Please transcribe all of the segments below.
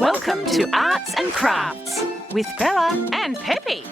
Welcome to Arts and Crafts with Bella and Peppy.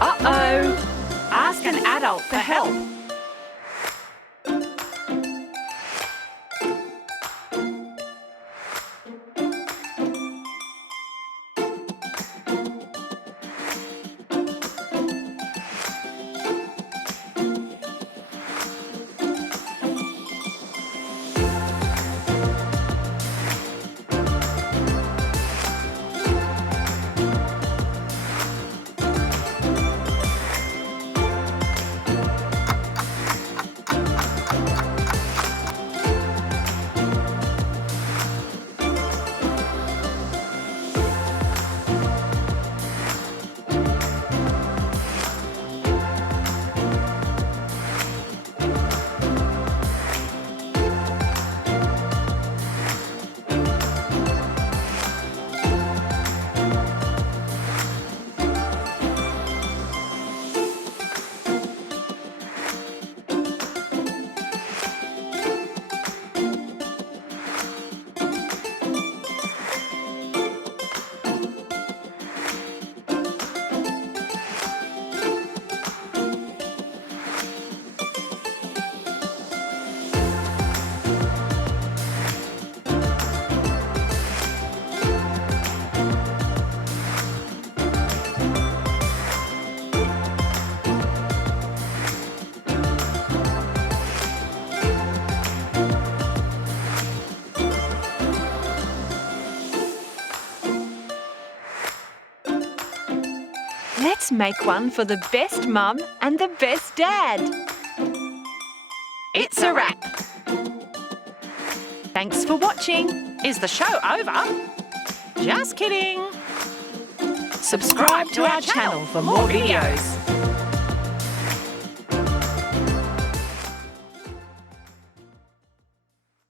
Uh-oh! Ask an adult for help. Let's make one for the best mum and the best dad. It's a wrap. Thanks for watching. Is the show over? Just kidding. Subscribe to our channel for more videos.